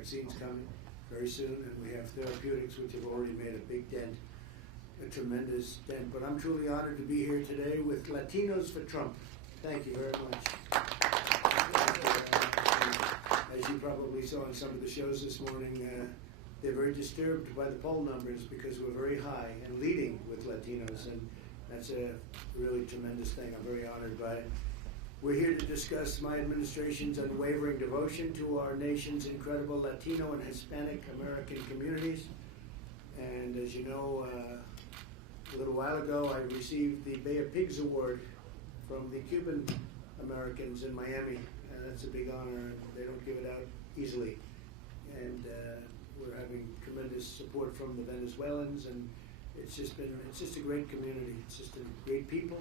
vaccines coming very soon, and we have therapeutics which have already made a big dent, a tremendous dent. But I'm truly honored to be here today with Latinos for Trump. Thank you very much. As you probably saw in some of the shows this morning, they're very disturbed by the poll numbers because we're very high and leading with Latinos, and that's a really tremendous thing. I'm very honored by it. We're here to discuss my administration's unwavering devotion to our nation's incredible Latino and Hispanic American communities. And as you know, a little while ago, I received the Bay of Pigs Award from the Cuban Americans in Miami. That's a big honor. They don't give it out easily. And we're having tremendous support from the Venezuelans, and it's just a great community. It's just a great people,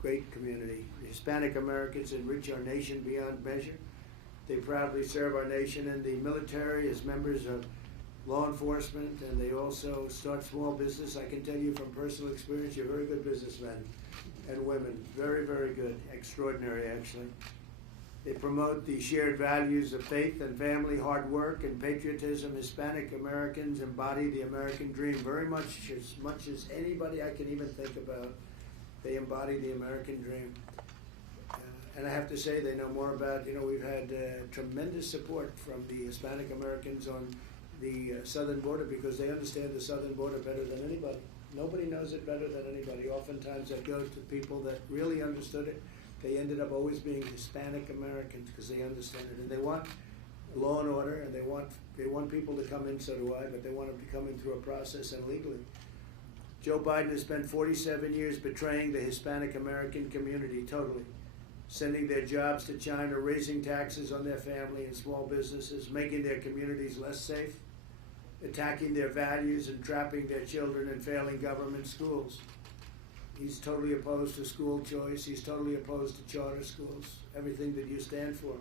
great community. The Hispanic Americans enrich our nation beyond measure. They proudly serve our nation in the military as members of law enforcement, and they also start small business. I can tell you from personal experience, you're very good businessmen and women. Very, very good. Extraordinary, actually. They promote the shared values of faith and family, hard work, and patriotism. Hispanic Americans embody the American dream very much as anybody I can even think about. They embody the American dream. And I have to say, they know more about, we've had tremendous support from the Hispanic Americans on the southern border because they understand the southern border better than anybody. Nobody knows it better than anybody. Oftentimes that goes to people that really understood it. They ended up always being Hispanic Americans because they understand it. And they want law and order, and they want people to come in, so do I, but they want them to come in through a process and legally. Joe Biden has spent 47 years betraying the Hispanic American community totally, sending their jobs to China, raising taxes on their family and small businesses, making their communities less safe, attacking their values and trapping their children in failing government schools. He's totally opposed to school choice. He's totally opposed to charter schools, everything that you stand for.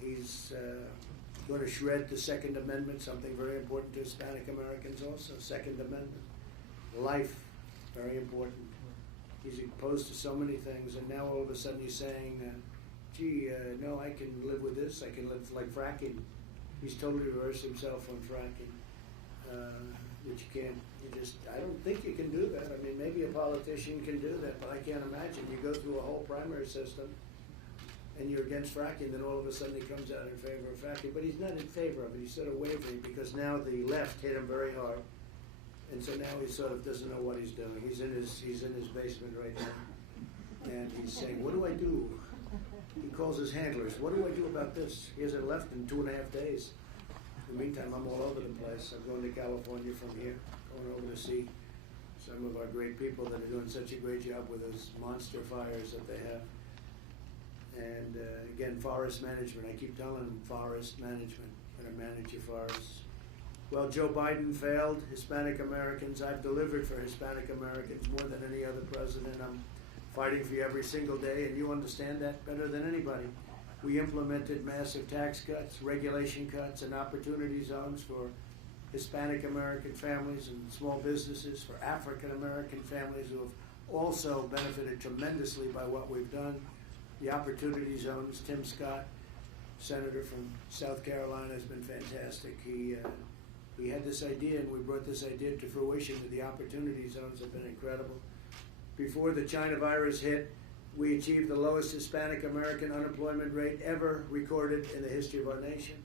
He's going to shred the Second Amendment, something very important to Hispanic Americans also, Second Amendment. Life, very important. He's opposed to so many things, and now all of a sudden he's saying, no, I can live with this. I can live like fracking. He's totally reversed himself on fracking, which you can't. I don't think you can do that. I mean, maybe a politician can do that, but I can't imagine. You go through a whole primary system and you're against fracking, then all of a sudden he comes out in favor of fracking. But he's not in favor of it. He's sort of wavering because now the left hit him very hard. And so now he sort of doesn't know what he's doing. He's in his basement right now. And he's saying, what do I do? He calls his handlers. What do I do about this? He hasn't left in 2.5 days. In the meantime, I'm all over the place. I'm going to California from here, going over to see some of our great people that are doing such a great job with those monster fires that they have. And again, forest management. I keep telling them forest management. Going to manage your forests. Well, Joe Biden failed Hispanic Americans. I've delivered for Hispanic Americans more than any other president. I'm fighting for you every single day, and you understand that better than anybody. We implemented massive tax cuts, regulation cuts, and opportunity zones for Hispanic American families and small businesses, for African American families who have also benefited tremendously by what we've done. The opportunity zones, Tim Scott, Senator from South Carolina, has been fantastic. He had this idea, and we brought this idea to fruition. The opportunity zones have been incredible. Before the China virus hit, we achieved the lowest Hispanic American unemployment rate ever recorded in the history of our nation.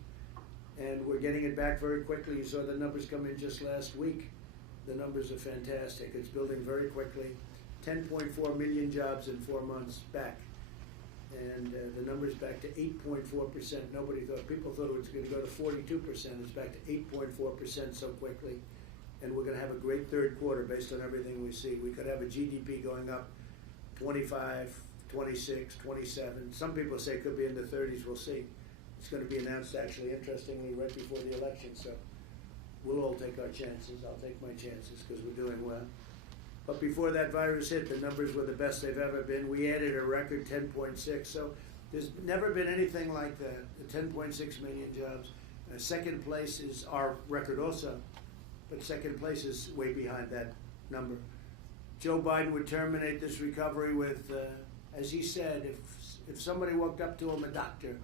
And we're getting it back very quickly. You saw the numbers come in just last week. The numbers are fantastic. It's building very quickly. 10.4 million jobs in 4 months back. And the number's back to 8.4%. Nobody thought, people thought it was going to go to 42%. It's back to 8.4% so quickly. And we're going to have a great third quarter based on everything we see. We could have a GDP going up 25, 26, 27. Some people say it could be in the 30s. We'll see. It's going to be announced, actually, interestingly, right before the election. So we'll all take our chances. I'll take my chances because we're doing well. But before that virus hit, the numbers were the best they've ever been. We added a record 10.6. So there's never been anything like that, the 10.6 million jobs. Second place is our record also, but second place is way behind that number. Joe Biden would terminate this recovery with, as he said, if somebody walked up to him, a doctor,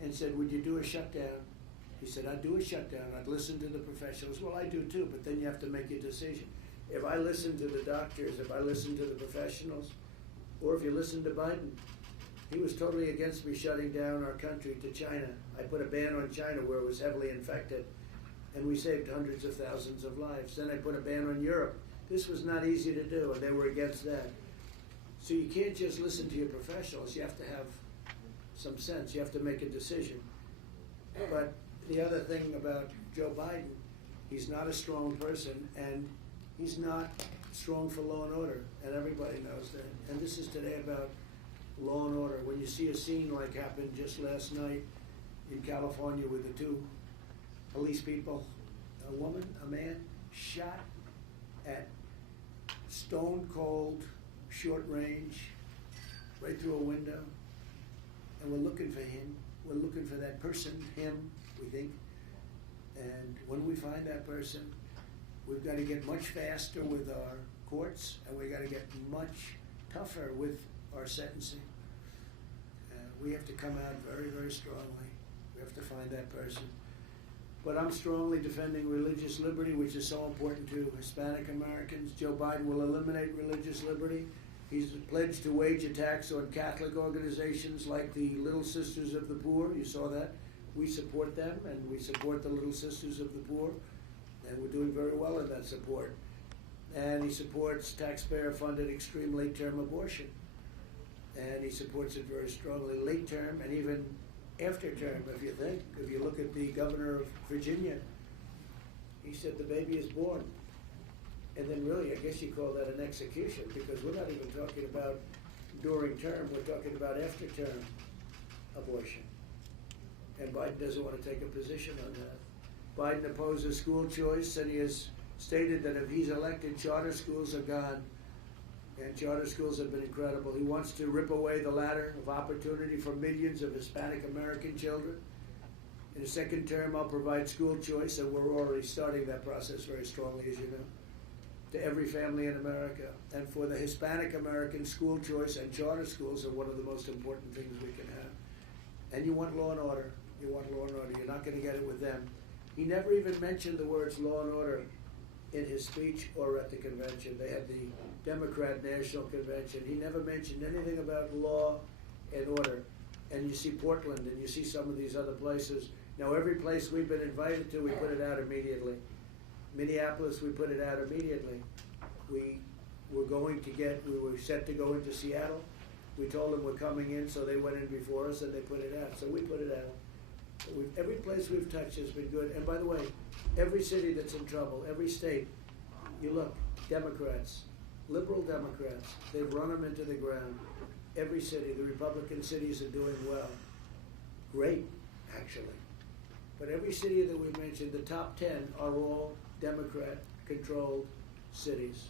and said, would you do a shutdown? He said, I'd do a shutdown, I'd listen to the professionals. Well, I do too, but then you have to make your decision. If I listen to the doctors, if I listen to the professionals, or if you listen to Biden, he was totally against me shutting down our country to China. I put a ban on China where it was heavily infected, and we saved hundreds of thousands of lives. Then I put a ban on Europe. This was not easy to do, and they were against that. So you can't just listen to your professionals. You have to have some sense. You have to make a decision. But the other thing about Joe Biden, he's not a strong person, and he's not strong for law and order, and everybody knows that. And this is today about law and order. When you see a scene like happened just last night in California with the two police people, a woman, a man, shot at stone cold, short range, right through a window, and we're looking for him. We're looking for that person, him, we think. And when we find that person, we've got to get much faster with our courts, and we've got to get much tougher with our sentencing. We have to come out very, very strongly. We have to find that person. But I'm strongly defending religious liberty, which is so important to Hispanic Americans. Joe Biden will eliminate religious liberty. He's pledged to wage attacks on Catholic organizations like the Little Sisters of the Poor. You saw that. We support them, and we support the Little Sisters of the Poor, and we're doing very well in that support. And he supports taxpayer-funded extreme late-term abortion. And he supports it very strongly, late term and even after term, if you think. If you look at the governor of Virginia, he said the baby is born. And then really, I guess you call that an execution, because we're not even talking about during term, we're talking about after term abortion. And Biden doesn't want to take a position on that. Biden opposes school choice, and he has stated that if he's elected, charter schools are gone. And charter schools have been incredible. He wants to rip away the ladder of opportunity for millions of Hispanic American children. In his second term, I'll provide school choice, and we're already starting that process very strongly, as you know, to every family in America. And for the Hispanic American, school choice and charter schools are one of the most important things we can have. And you want law and order. You want law and order. You're not going to get it with them. He never even mentioned the words law and order in his speech or at the convention. They had the Democrat National Convention. He never mentioned anything about law and order. And you see Portland, and you see some of these other places. Now, every place we've been invited to, we put it out immediately. Minneapolis, we put it out immediately. We were set to go into Seattle. We told them we're coming in, so they went in before us, and they put it out. So we put it out. Every place we've touched has been good. And by the way, every city that's in trouble, every state, you look, Democrats, liberal Democrats, they've run them into the ground. Every city, the Republican cities are doing well. Great, actually. But every city that we've mentioned, the top 10 are all Democrat-controlled cities.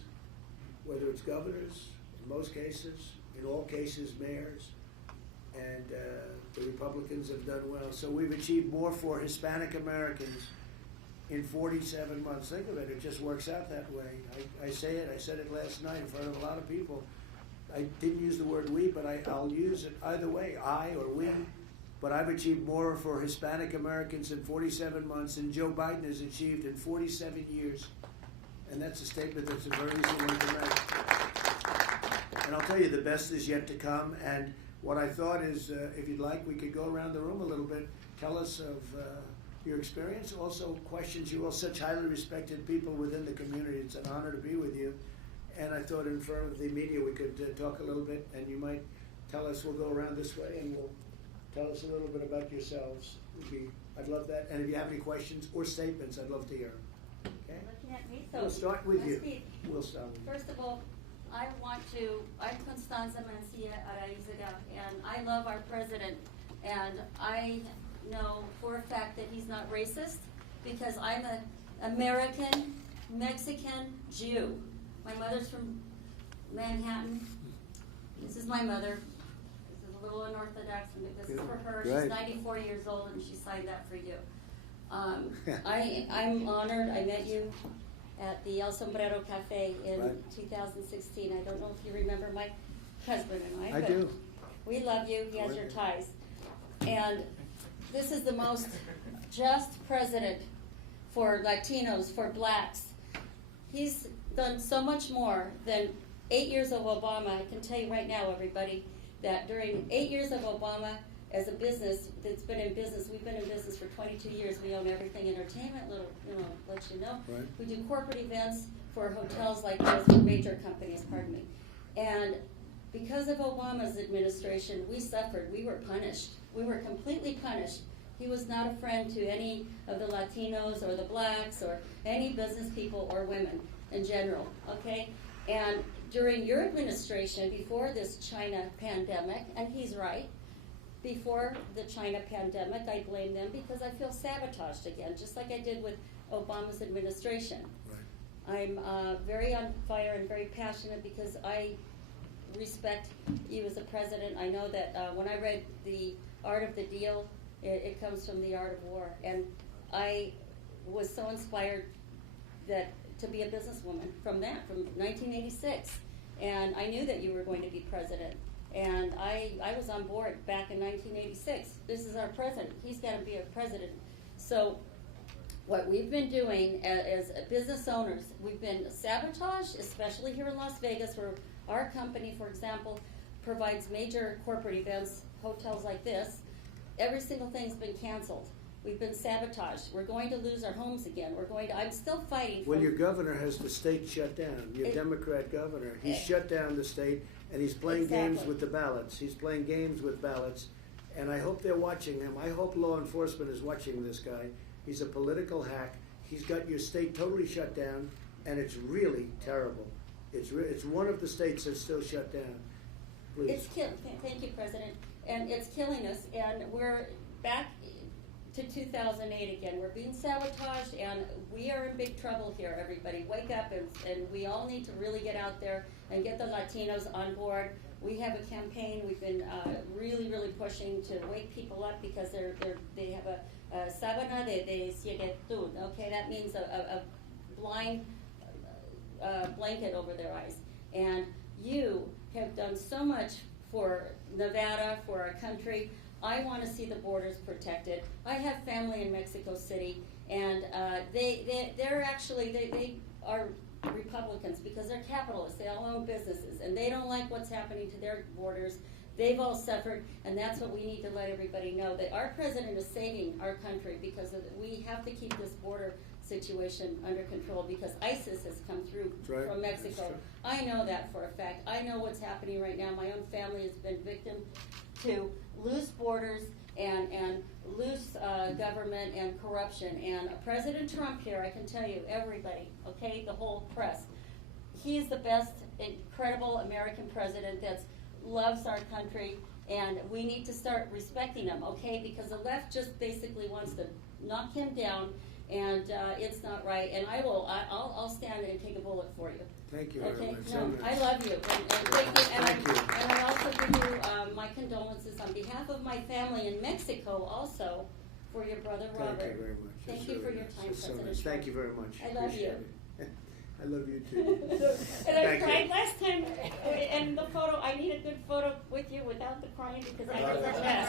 Whether it's governors, in most cases, in all cases, mayors, and the Republicans have done well. So we've achieved more for Hispanic Americans in 47 months. Think of it, it just works out that way. I say it, I said it last night in front of a lot of people. I didn't use the word we, but I'll use it either way, I or we. But I've achieved more for Hispanic Americans in 47 months than Joe Biden has achieved in 47 years. And that's a statement that's a very easy one to make. And I'll tell you, the best is yet to come. And what I thought is, if you'd like, we could go around the room a little bit. Tell us of your experience, also questions. You're all such highly respected people within the community. It's an honor to be with you. And I thought in front of the media we could talk a little bit, and you might tell us. We'll go around this way, and we'll tell us a little bit about yourselves. I'd love that. And if you have any questions or statements, I'd love to hear. Okay? Looking at me, so we'll start with you. Speak. We'll start with you. First of all, I'm Constanza Mancia Araizaga, and I love our president. And I know for a fact that he's not racist because I'm an American Mexican Jew. My mother's from Manhattan. This is my mother. This is a little unorthodox, but this is for her. Great. She's 94 years old, and she signed that for you. I'm honored. I met you at the El Sombrero Cafe in 2016. I don't know if you remember my husband and I. I do. We love you. He has your ties. And this is the most just president for Latinos, for blacks. He's done so much more than 8 years of Obama. I can tell you right now, everybody, that during 8 years of Obama, as a business that's been in business, we've been in business for 22 years. We own everything entertainment, let you know. Right. We do corporate events for hotels like those, for major companies, pardon me. And because of Obama's administration, we suffered. We were punished. We were completely punished. He was not a friend to any of the Latinos or the blacks or any business people or women in general, okay? And during your administration, before this China pandemic, and he's right, before the China pandemic, I blame them because I feel sabotaged again, just like I did with Obama's administration. Right. I'm very on fire and very passionate because I respect you as a president. I know that when I read The Art of the Deal, it comes from The Art of War. And I was so inspired that to be a businesswoman from 1986. And I knew that you were going to be president. And I was on board back in 1986. This is our president. He's got to be a president. So what we've been doing as business owners, we've been sabotaged, especially here in Las Vegas, where our company, for example, provides major corporate events, hotels like this. Every single thing's been canceled. We've been sabotaged. We're going to lose our homes again. I'm still fighting. Well, your governor has the state shut down. Your Democrat governor. He's shut down the state, and he's playing games with the ballots. He's playing games with ballots, and I hope they're watching him. I hope law enforcement is watching this guy. He's a political hack. He's got your state totally shut down, and it's really terrible. It's one of the states that's still shut down. Please. Thank you, President. And it's killing us, and we're back to 2008 again. We're being sabotaged, and we are in big trouble here, everybody. Wake up, and we all need to really get out there and get the Latinos on board. We have a campaign. We've been really, really pushing to wake people up because they have a sabana de cieguetud. Okay, that means a blind blanket over their eyes. And you have done so much for Nevada, for our country. I want to see the borders protected. I have family in Mexico City, and they are Republicans because they're capitalists. They all own businesses, and they don't like what's happening to their borders. They've all suffered, and that's what we need to let everybody know, that our president is saving our country because we have to keep this border situation under control because ISIS has come through from Mexico. I know that for a fact. I know what's happening right now. My own family has been victim to loose borders and loose government and corruption. And President Trump here, I can tell you, everybody, okay, the whole press, he is the best, incredible American president that loves our country, and we need to start respecting him, okay, because the left just basically wants to knock him down, and it's not right. And I'll stand and take a bullet for you. Thank you. Okay, no, I love you, and thank you. And I also give you my condolences on behalf of my family in Mexico, also for your brother Robert. Thank you very much. Thank you for your time, President. Thank you very much. I love you. I love you too. And I cried last time, and the photo, I need a good photo with you without the crying because I was a mess.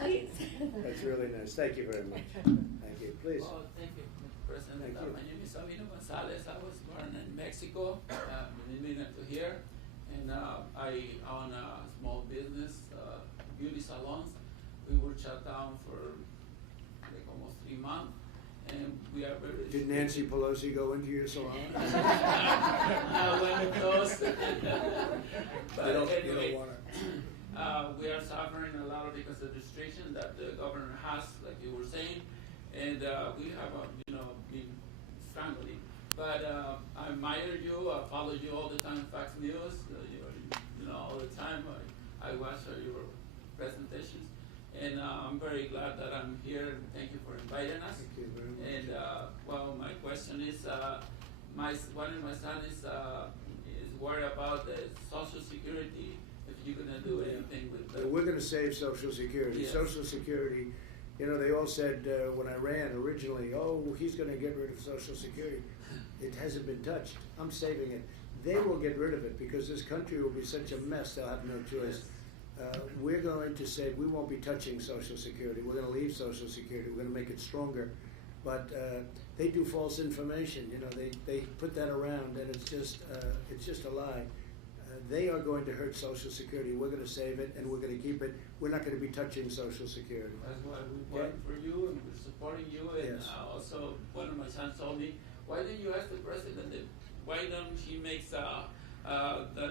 Please. That's really nice. Thank you very much. Thank you. Please. Oh, thank you, Mr. President. Thank you. My name is Amino Gonzalez. I was born in Mexico, immigrant to here, and I own a small business, beauty salons. We were shut down for like almost 3 months. And we are very. Did Nancy Pelosi go into your salon? When it closed. But you don't anyway, want to. we are suffering a lot because of the restriction that the governor has, like you were saying, and we have, been struggling. But I admire you. I follow you all the time, Fox News. All the time. I watch your presentations. And I'm very glad that I'm here, and thank you for inviting us. Thank you very much. And my question is, one of my sons is worried about the Social Security. If you're gonna do anything with that. We're going to save Social Security. Yes. Social Security, they all said when I ran originally, oh, he's going to get rid of Social Security. It hasn't been touched. I'm saving it. They will get rid of it because this country will be such a mess. They'll have no choice. Yes. we're going to say we won't be touching Social Security. We're going to leave Social Security. We're going to make it stronger. But they do false information. You know, they put that around, and it's just a lie. They are going to hurt Social Security. We're going to save it, and we're going to keep it. We're not going to be touching Social Security. That's why we work for you, and we're supporting you. And Yes. Also, one of my sons told me, why didn't you ask the president that, why don't he makes the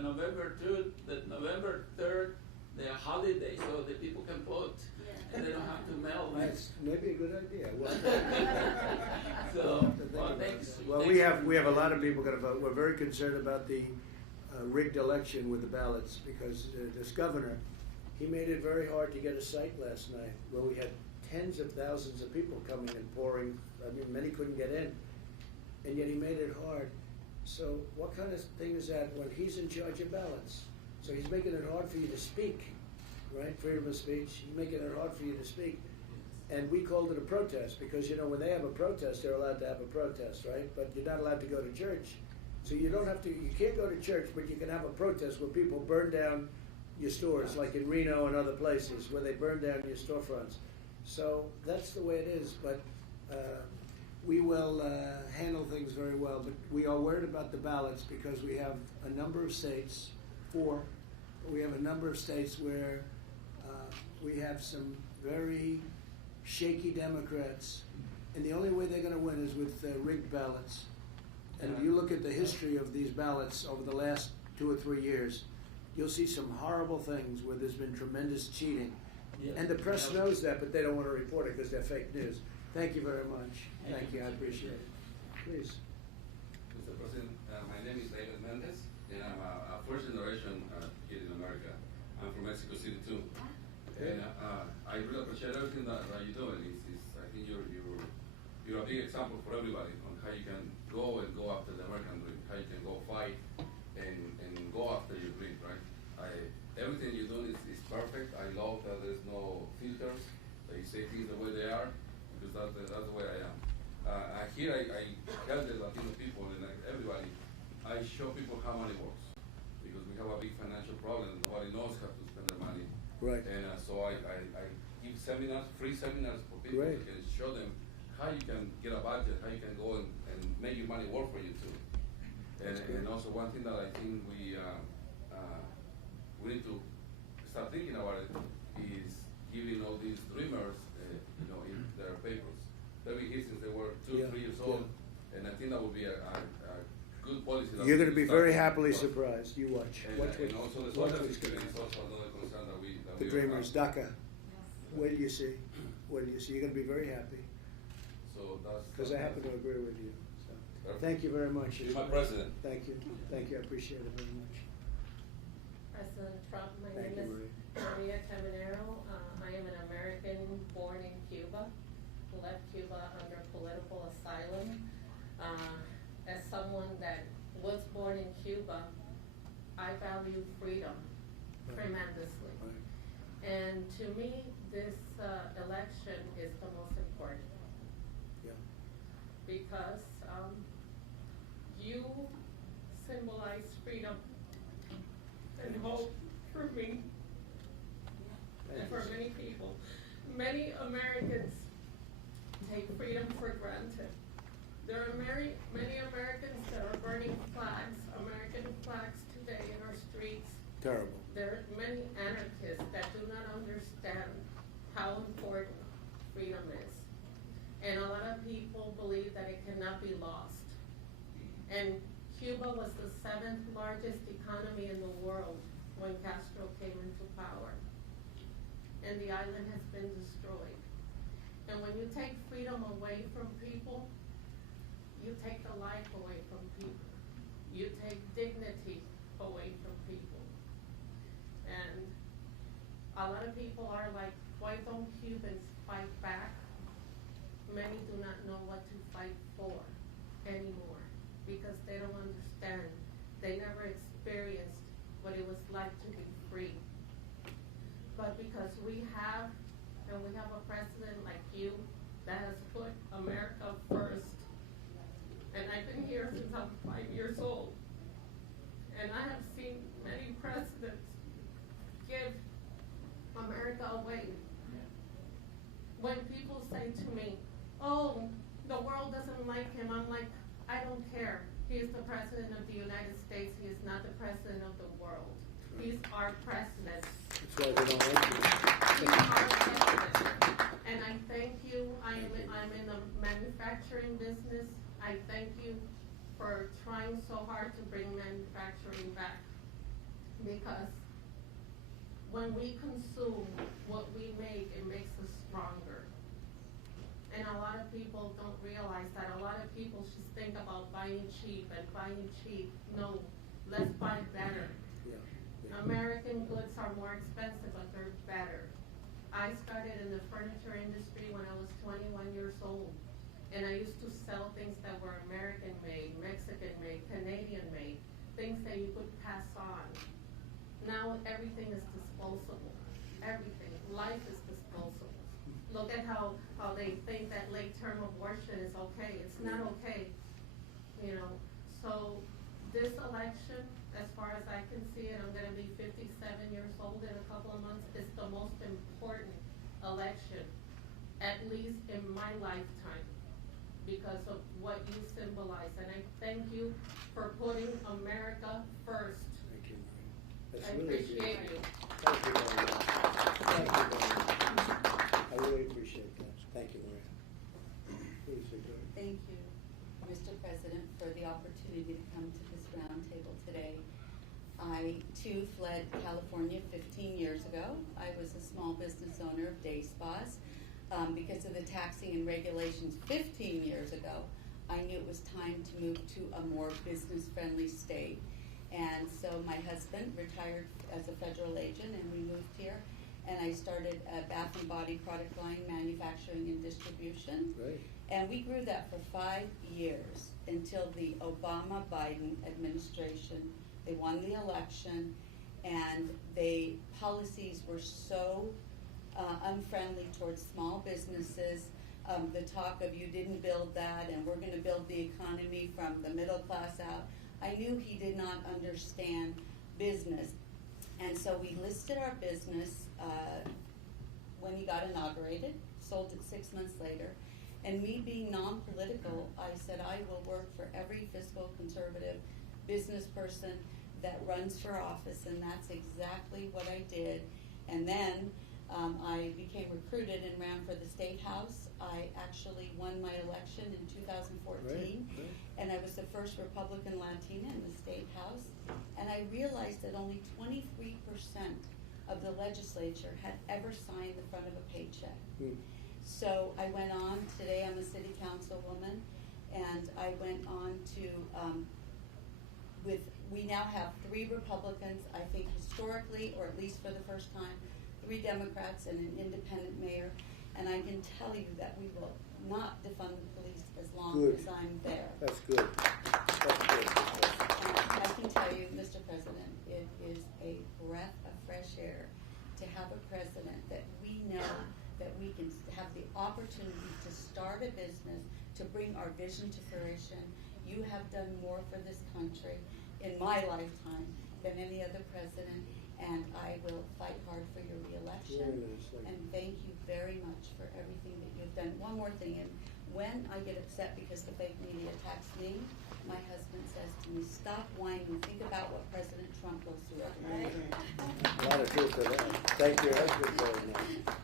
November 3rd, the holiday, so the people can vote, Yeah. and they don't have to mail it. That's maybe a good idea. So, well, thanks. Well, we have a lot of people going to vote. We're very concerned about the rigged election with the ballots because this governor, he made it very hard to get a site last night where we had tens of thousands of people coming and pouring. I mean, many couldn't get in, and yet he made it hard. So what kind of thing is that when he's in charge of ballots? So he's making it hard for you to speak, right? Freedom of speech. He's making it hard for you to speak. And we called it a protest because, you know, when they have a protest, they're allowed to have a protest, right? But you're not allowed to go to church. So you don't have to, you can't go to church, but you can have a protest where people burn down your stores, like in Reno and other places where they burn down your storefronts. So that's the way it is, but we will handle things very well. But we are worried about the ballots because we have a number of states, we have a number of states where we have some very shaky Democrats, and the only way they're going to win is with rigged ballots. And if you look at the history of these ballots over the last 2 or 3 years, you'll see some horrible things where there's been tremendous cheating. Yeah. And the press knows that, but they don't want to report it because they're fake news. Thank you very much. Thank you. I appreciate it. Please. Mr. President, my name is David Mendez, and I'm a first-generation kid in America. I'm from Mexico City too, and I really appreciate everything that you're doing. I think you're a big example for everybody on how you can go after the American dream, how you can go fight and go after your dream, right? Everything you're doing is perfect. I love that there's no filters, that you say things the way they are, because that's the way I am. Here I help the Latino people and everybody. I show people how money works, because we have a big financial problem. Nobody knows how to spend their money. Right. And so I give seminars, free seminars for people. Great. Who can show them how you can get a budget, how you can go and make your money work for you too. And also one thing that I think we need to start thinking about it is giving all these dreamers, in their papers. They've been here since they were 2 or 3 years old, and I think that would be a good policy. You're going to be very happily surprised. You watch. And also the watch social what's going security is to also another concern that we The dreamers, DACA. Wait till you see. Wait till you see. You're going to be very happy So that's because I happen to agree with you. So, Perfect. thank you very much. You're my president. Thank you. Thank you. I appreciate it very much. President Trump, my Thank name you, is Maria Caminero. I am an American born in Cuba, who left Cuba under political asylum. As someone that was born in Cuba, I value freedom tremendously. Right. And to me, this election is the most important Yeah. because you symbolize freedom and hope for me and for many people. Many Americans take freedom for granted. There are many Americans that are burning flags, American flags today in our streets. Terrible. There are many anarchists that do not understand how important freedom is. And a lot of people believe that it cannot be lost. And Cuba was the 7th largest economy in the world when Castro came into power. And the island has been destroyed. And when you take freedom away from people, you take the life away from people. You take dignity away from people. And a lot of people are like, why don't Cubans fight back? Many do not know what to fight for anymore because they don't understand. They never experienced what it was like to be free. But because we have a president like you that has put America first, and I've been here since I'm 5 years old, and I have seen many presidents give So the world doesn't like him. I'm like, I don't care. He is the president of the United States. He is not the president of the world. He's our president. That's why they don't like you. He's our president. And I thank you. I'm in the manufacturing business. I thank you for trying so hard to bring manufacturing back. Because when we consume what we make, it makes us stronger. And a lot of people don't realize that. A lot of people just think about buying cheap and buying cheap. No, let's buy better. Yeah. American goods are more expensive, but they're better. I started in the furniture industry when I was 21 years old. And I used to sell things that were American made, Mexican made, Canadian made, things that you could pass on. Now everything is disposable. Everything. Life is disposable. Look at how they think that late term abortion is okay. It's not okay. You know, so this election, as far as I can see it, I'm gonna be 57 years old in a couple of months, is the most important election, at least in my lifetime, because of what you symbolize. And I thank you for putting America first. Thank you. That's I really appreciate you. Thank you very much. Thank you very much. I really appreciate that. Thank you, Maria. Please, Victoria. Thank you, Mr. President, for the opportunity to come to this roundtable today. I, too, fled California 15 years ago. I was a small business owner of day spas. Because of the taxing and regulations 15 years ago, I knew it was time to move to a more business-friendly state. And so my husband retired as a federal agent, and we moved here. And I started a bath and body product line, manufacturing and distribution. Great. And we grew that for 5 years until the Obama-Biden administration. They won the election, and the policies were so unfriendly towards small businesses. The talk of you didn't build that, and we're going to build the economy from the middle class out. I knew he did not understand business. And so we listed our business when he got inaugurated, sold it 6 months later. And me being non-political, I said I will work for every fiscal conservative business person that runs for office, and that's exactly what I did. And then I became recruited and ran for the State House. I actually won my election in 2014, Great. and I was the first Republican Latina in the State House. And I realized that only 23% of the legislature had ever signed the front of a paycheck. So I went on, today I'm a city councilwoman, and I went on to, we now have 3 Republicans, I think historically, or at least for the first time, 3 Democrats and an independent mayor, and I can tell you that we will not defund the police as long as I'm there. That's good. That's good. I can tell you, Mr. President, it is a breath of fresh air to have a president that we know that we can have the opportunity to start a business, to bring our vision to fruition. You have done more for this country in my lifetime than any other president, and I will fight hard for your reelection. And thank you very much for everything that you've done. One more thing, and when I get upset because the fake media attacks me, my husband says to me, stop whining, think about what President Trump goes through every day. A lot of truth to that. Thank you. That's good very much.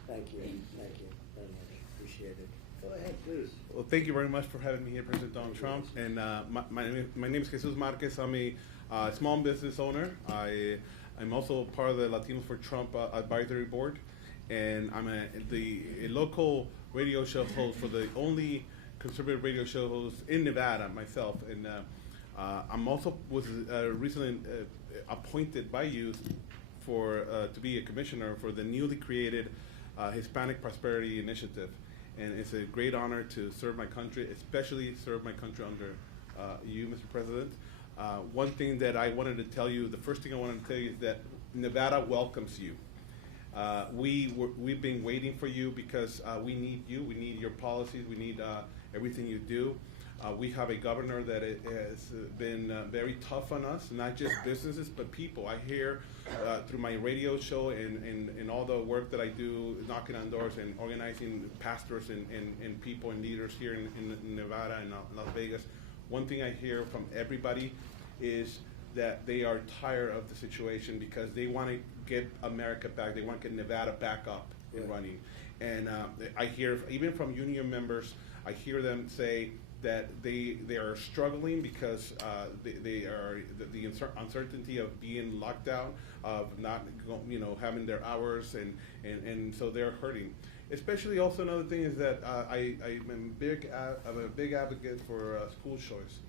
Thank you. Thank you very much. Appreciate it. Go ahead, please. Well, thank you very much for having me here, President Donald Trump. And my name is Jesus Marquez. I'm a small business owner. I'm also part of the Latinos for Trump advisory board, and I'm a local radio show host for the only conservative radio show host in Nevada myself. And I'm also was recently appointed by you to be a commissioner for the newly created Hispanic Prosperity Initiative. And it's a great honor to serve my country, especially serve my country under you, Mr. President. One thing that I wanted to tell you, the first thing I wanted to tell you is that Nevada welcomes you. We've been waiting for you because we need you. We need your policies. We need everything you do. We have a governor that has been very tough on us, not just businesses, but people. I hear through my radio show and all the work that I do, knocking on doors and organizing pastors and people and leaders here in Nevada and Las Vegas. One thing I hear from everybody is that they are tired of the situation because they want to get America back. They want to get Nevada back up and running. And I hear, even from union members, I hear them say that they are struggling because they are the uncertainty of being locked out, of not having their hours, and so they're hurting. Especially also another thing is that I'm a big advocate for school choice.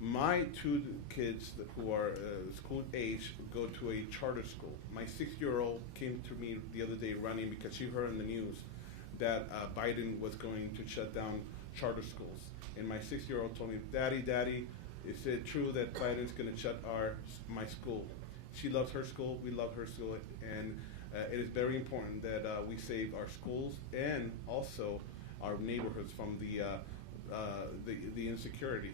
My two kids who are school age go to a charter school. My 6-year-old came to me the other day running because she heard in the news that Biden was going to shut down charter schools. And my 6-year-old told me, Daddy, is it true that Biden's going to shut my school? She loves her school, we love her school, and it is very important that we save our schools and also our neighborhoods from the insecurity.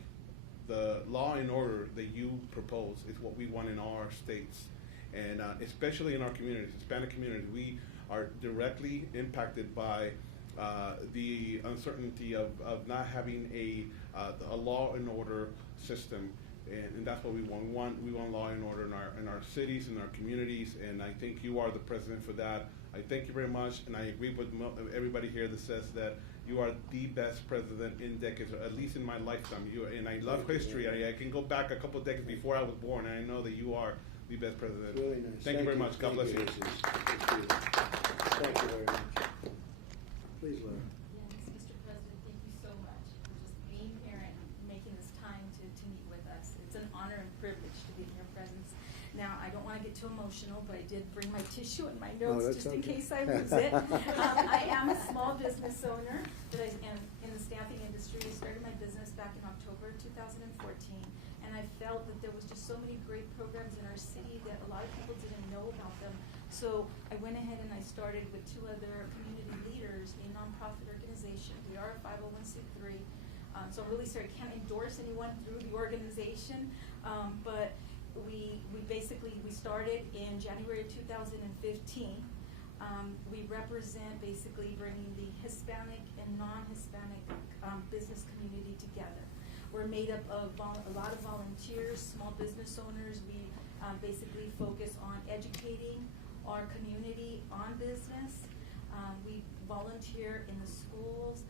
The law and order that you propose is what we want in all our states, and especially in our communities, Hispanic communities. We are directly impacted by the uncertainty of not having a law and order system, and that's what we want. We want law and order in our cities, in our communities, and I think you are the president for that. I thank you very much, and I agree with everybody here that says that you are the best president in decades, or at least in my lifetime. And I love history. I can go back a couple of decades before I was born, and I know that you are the best president. Really nice. Thank you very much. God bless you. Thank you very much. Please, Laura. Yes, Mr. President, thank you so much for just being here and making this time to meet with us. It's an honor and privilege to be in your presence. Now, I don't want to get too emotional, but I did bring my tissue and my notes just in case I lose it. I am a small business owner that I am in the staffing industry. I started my business back in October 2014, and I felt that there was just so many great programs in our city that a lot of people didn't know about them. So I went ahead and I started with 2 other community leaders, a nonprofit organization. We are a 501c3. So I'm really sorry, I can't endorse anyone through the organization, but we started in January of 2015. We represent basically bringing the Hispanic and non-Hispanic business community together. We're made up of a lot of volunteers, small business owners. We basically focus on educating our community on business. We volunteer in the schools.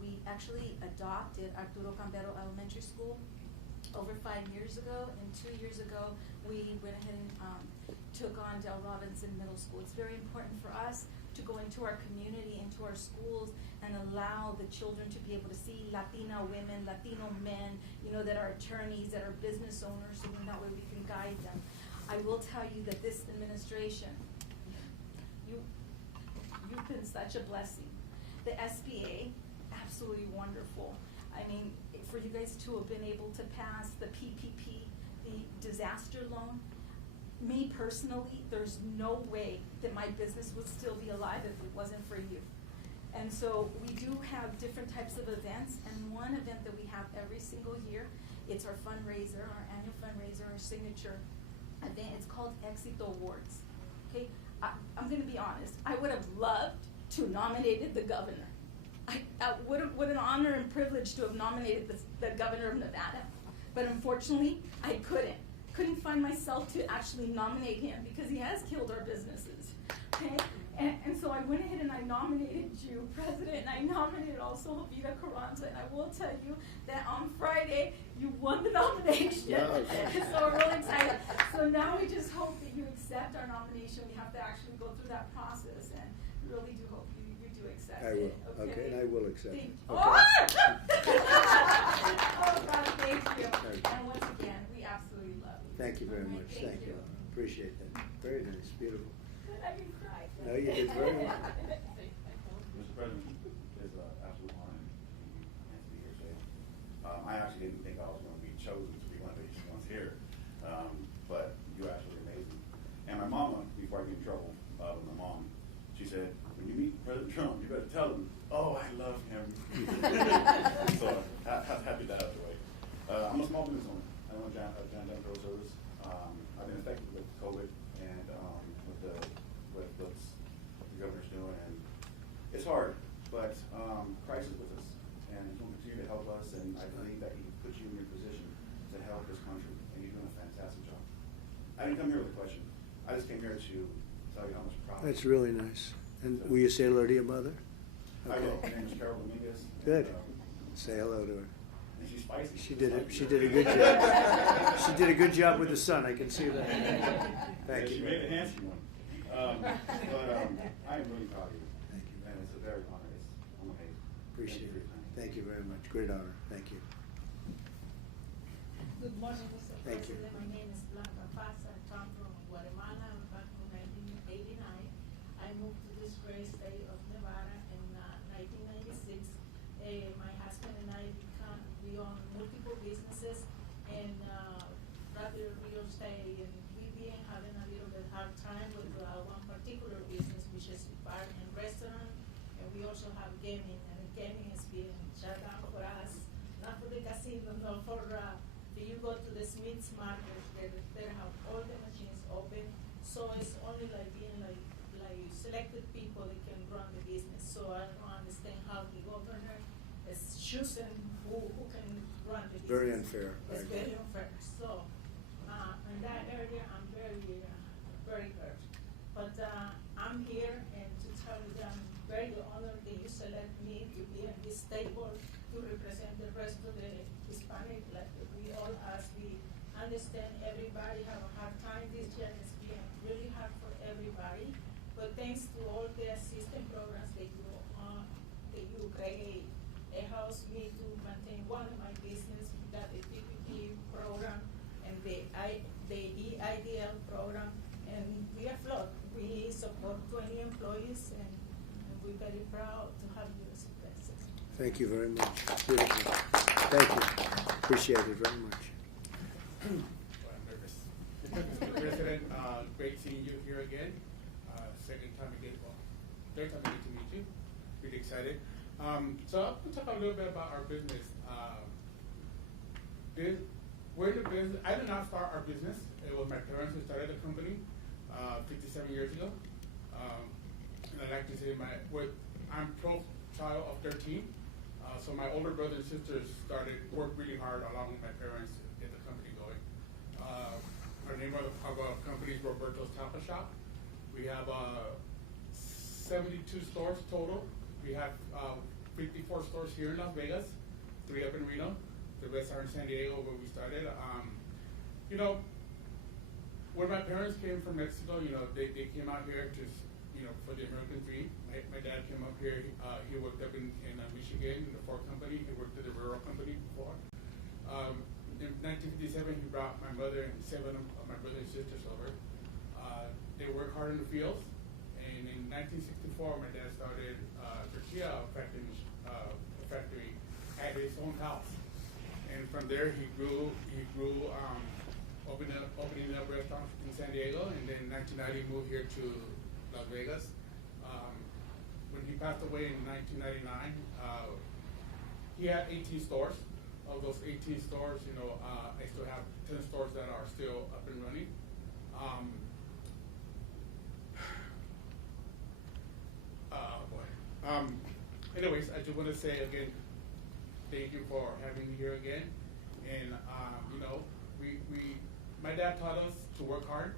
We actually adopted Arturo Cambero Elementary School over 5 years ago, and 2 years ago we went ahead and took on Del Robinson Middle School. It's very important for us to go into our community, into our schools, and allow the children to be able to see Latina women, Latino men, that are attorneys, that are business owners, so that way we can guide them. I will tell you that this administration, you've been such a blessing. The SBA, absolutely wonderful. I mean, for you guys to have been able to pass the PPP, the disaster loan, me personally, there's no way that my business would still be alive if it wasn't for you. And so we do have different types of events, and one event that we have every single year, it's our fundraiser, our annual fundraiser, our signature event. It's called Éxito Awards. Okay, I'm going to be honest. I would have loved to have nominated the governor. What an honor and privilege to have nominated the governor of Nevada. But unfortunately, I couldn't find myself to actually nominate him because he has killed our businesses. Okay? And so I went ahead and I nominated you, President, and I nominated also Jovita Carranza, and I will tell you that on Friday, you won the nomination. So we're really excited. So now we just hope that you accept our nomination. We have to actually go through that process, and we really do hope you do accept I will. it. Okay, And I will accept it. Oh! Oh, God, thank you. And once again, we absolutely love you. Thank you very All right, much. Thank you. Appreciate that. Very nice. Beautiful. Good, I can cry. No, you did very well. Mr. President, it's an absolute honor to be here today. I actually didn't think I was going to be chosen to be one of these ones here, but you're absolutely amazing. And my mama, before I get in trouble with my mom, she said, when you meet President Trump, you better tell him, oh, I love him. So happy that out the way. janitorial service. I've been affected with COVID and with what's the governor's doing, and it's hard, but Christ is with us, and He will continue to help us, and I believe that He put you in your position to help this country, and you're doing a fantastic job. I didn't come here with a question. I just came here to tell you how much proud. That's really nice. And will you say hello to your mother? I will. Her name is Carol Dominguez. Good. And, Say hello to her. and she's spicy. She did it. She did a good job. She did a good job with the son. I can see that. Thank Yeah, you. she made a handsome one. I am really proud of you. Thank you. And it's a very honor. I'm amazed. Appreciate it. Thank you very much. Great honor. Thank you. Good morning, Mr. Thank you. President. My name is Blanca Paz. I come from Guatemala. I'm back from 1989. I moved to this great state of Nevada in 1996. My husband and we own multiple businesses and rather real estate, and we've been having a little bit hard time with one particular business, which is bar and restaurant, and we also have gaming, and gaming is being shut down for us, not for the casino, no, for you go to the Smith's Market, they have all the machines open, so it's only like being like selected people that can run the business. So I don't understand how the governor is choosing who can run the business. Very unfair. It's very unfair. So in that area, I'm very hurt. But I'm here and to tell you that I'm very honored that you select me to be at this table to represent the rest of the Hispanic, like we all as we understand everybody have a hard time this year. It's been really hard for everybody. But thanks to all the assistance programs that you create, it helps me to maintain one of my business, that the PPP program and the EIDL program, and we are afloat. We support 20 employees, and we're very proud to have you as a president. Thank you very much. Beautiful. Thank you. Appreciate it very much. I'm nervous. Mr. President, great seeing you here again. Second time again, well, third time I get to meet you. Really excited. So I'm going to talk a little bit about our business. We're in the business. I did not start our business. It was my parents who started the company 57 years ago. And I like to say I'm pro child of 13. So my older brothers and sisters worked really hard along with my parents to get the company going. Our name of our company is Roberto's Tapa Shop. We have 72 stores total. We have 54 stores here in Las Vegas, 3 up in Reno, the rest are in San Diego where we started. When my parents came from Mexico, they came out here to, for the American dream. My dad came up here. He worked up in Michigan in the Ford company. He worked at the railroad company before. In 1957, he brought my mother and 7 of my brothers and sisters over. They worked hard in the fields, and in 1964, my dad started tortilla factory at his own house. And from there, he grew, opening up restaurants in San Diego, and then in 1990, moved here to Las Vegas. When he passed away in 1999, he had 18 stores. Of those 18 stores, I still have 10 stores that are still up and running. Anyways, I just want to say again, thank you for having me here again. And my dad taught us to work hard.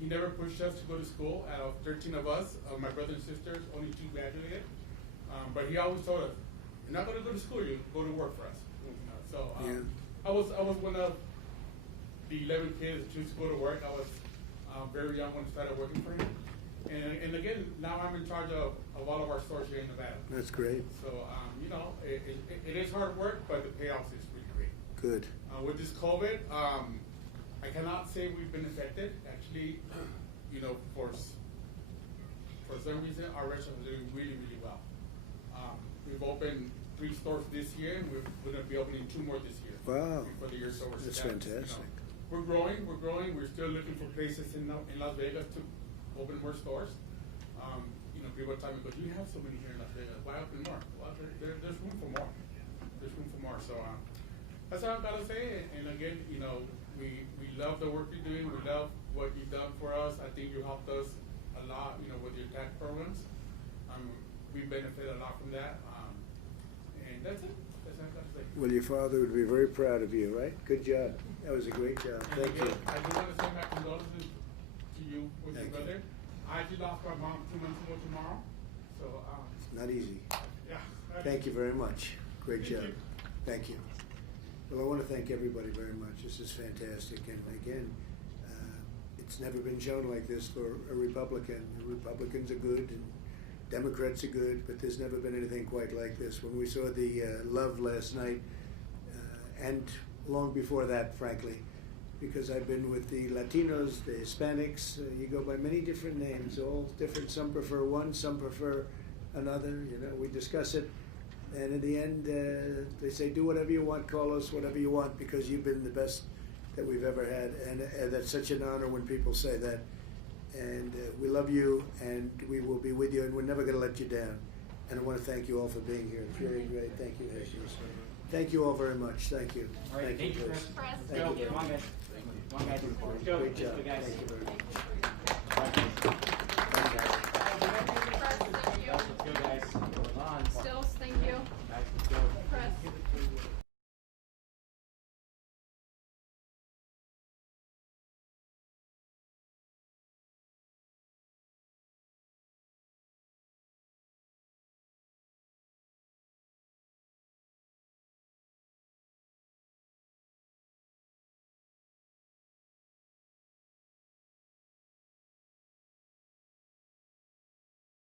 He never pushed us to go to school. Out of 13 of us, my brothers and sisters, only 2 graduated. But he always told us, "You're not going to go to school. You go to work for us." I was one of the 11 kids who used to go to work. I was very young when I started working for him. And again, now I'm in charge of all of our stores here in Nevada. That's great. So, it is hard work, but the payoff is really great. Good. With this COVID, I cannot say we've been affected. Actually, for some reason, our restaurant is doing really, really well. We've opened 3 stores this year, and we're going to be opening 2 more this year. Wow. For the year, so That's fantastic. We're growing. We're still looking for places in Las Vegas to open more stores. People tell me, "But you have so many here in Las Vegas. Why open more?" Well, there's room for more. There's room for more. So that's all I gotta say. And again, you know, we love the work you're doing. We love what you've done for us. I think you helped us a lot, you know, with your tax programs. We benefit a lot from that. And that's it. That's all I gotta say. Well, your father would be very proud of you, right? Good job. That was a great job. And Thank again, you. I do want to send my condolences to you with Thank your you. brother. I actually lost my mom 2 months ago tomorrow. So, Not easy. yeah. Thank you very much. Great Thank job. you. Thank you. Well, I want to thank everybody very much. This is fantastic. And again, it's never been shown like this for a Republican. Republicans are good and Democrats are good, but there's never been anything quite like this. When we saw the love last night, and long before that, frankly, because I've been with the Latinos, the Hispanics, you go by many different names, all different. Some prefer one, some prefer another. You know, we discuss it, and in the end, they say, do whatever you want, call us whatever you want, because you've been the best that we've ever had, and that's such an honor when people say that. And we love you, and we will be with you, and we're never going to let you down. And I want to thank you all for being here. It's really great. Thank you, Jesus. Thank you all very much. Thank you. All right, thank you, Chris. Press. Thank you. Come on, guys. Come on, guys. Great job. Guys. Thank you very much.